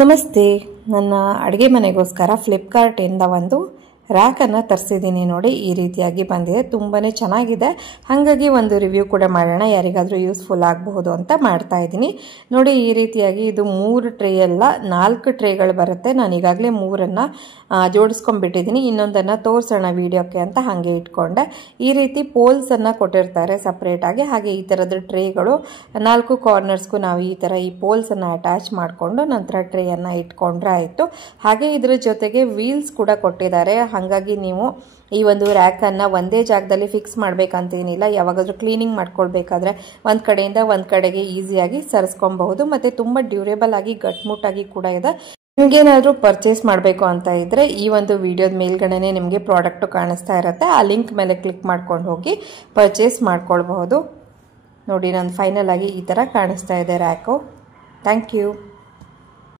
ನಮಸ್ತೆ. ನನ್ನ ಅಡುಗೆ ಮನೆಗೋಸ್ಕರ ಫ್ಲಿಪ್ಕಾರ್ಟ್ ಇಂದ ಒಂದು ರ್ಯಾಕ್ ಅನ್ನು ತರಿಸಿದ್ದೀನಿ. ನೋಡಿ, ಈ ರೀತಿಯಾಗಿ ಬಂದಿದೆ. ತುಂಬಾನೇ ಚೆನ್ನಾಗಿದೆ. ಹಾಗಾಗಿ ಒಂದು ರಿವ್ಯೂ ಕೂಡ ಮಾಡೋಣ, ಯಾರಿಗಾದ್ರೂ ಯೂಸ್ಫುಲ್ ಆಗಬಹುದು ಅಂತ ಮಾಡ್ತಾ ಇದ್ದೀನಿ. ನೋಡಿ, ಈ ರೀತಿಯಾಗಿ ಇದು 3 ಟ್ರೇ ಅಲ್ಲ 4 ಟ್ರೇಗಳು ಬರುತ್ತೆ. ನಾನು ಈಗಾಗಲೇ 3ಅನ್ನು ಜೋಡಿಸ್ಕೊಂಡ್ಬಿಟ್ಟಿದ್ದೀನಿ. ಇನ್ನೊಂದನ್ನು ತೋರಿಸೋಣ ವಿಡಿಯೋಕ್ಕೆ ಅಂತ ಹಾಗೆ ಇಟ್ಕೊಂಡೆ. ಈ ರೀತಿ ಪೋಲ್ಸ್ ಅನ್ನು ಕೊಟ್ಟಿರ್ತಾರೆ ಸಪ್ರೇಟ್ ಆಗಿ. ಹಾಗೆ ಈ ಥರದ ಟ್ರೇಗಳು 4 ಕಾರ್ನರ್ಸ್ಗೂ ನಾವು ಈ ಥರ ಈ ಪೋಲ್ಸ್ ಅನ್ನು ಅಟ್ಯಾಚ್ ಮಾಡಿಕೊಂಡು ನಂತರ ಟ್ರೇಯನ್ನು ಇಟ್ಕೊಂಡ್ರೆ ಆಯಿತು. ಹಾಗೆ ಇದರ ಜೊತೆಗೆ ವೀಲ್ಸ್ ಕೂಡ ಕೊಟ್ಟಿದ್ದಾರೆ. ಹಾಗಾಗಿ ನೀವು ಈ ಒಂದು ರ್ಯಾಕನ್ನು ಒಂದೇ ಜಾಗದಲ್ಲಿ ಫಿಕ್ಸ್ ಮಾಡಬೇಕಂತೇನಿಲ್ಲ. ಯಾವಾಗಾದ್ರೂ ಕ್ಲೀನಿಂಗ್ ಮಾಡ್ಕೊಳ್ಬೇಕಾದ್ರೆ ಒಂದು ಕಡೆಯಿಂದ ಒಂದು ಕಡೆಗೆ ಈಸಿಯಾಗಿ ಸರಿಸ್ಕೊಬಹುದು. ಮತ್ತು ತುಂಬ ಡ್ಯೂರೇಬಲ್ ಆಗಿ ಗಟ್ಮುಟ್ಟಾಗಿ ಕೂಡ ಇದೆ. ನಿಮಗೇನಾದರೂ ಪರ್ಚೇಸ್ ಮಾಡಬೇಕು ಅಂತ ಇದ್ದರೆ ಈ ಒಂದು ವಿಡಿಯೋದ ಮೇಲ್ಗಡೆನೆ ನಿಮಗೆ ಪ್ರಾಡಕ್ಟು ಕಾಣಿಸ್ತಾ ಇರುತ್ತೆ. ಆ ಲಿಂಕ್ ಮೇಲೆ ಕ್ಲಿಕ್ ಮಾಡ್ಕೊಂಡು ಹೋಗಿ ಪರ್ಚೇಸ್ ಮಾಡ್ಕೊಳ್ಬಹುದು. ನೋಡಿ, ನಾನು ಫೈನಲ್ ಆಗಿ ಈ ಥರ ಕಾಣಿಸ್ತಾ ಇದೆ ರ್ಯಾಕು. Thank you.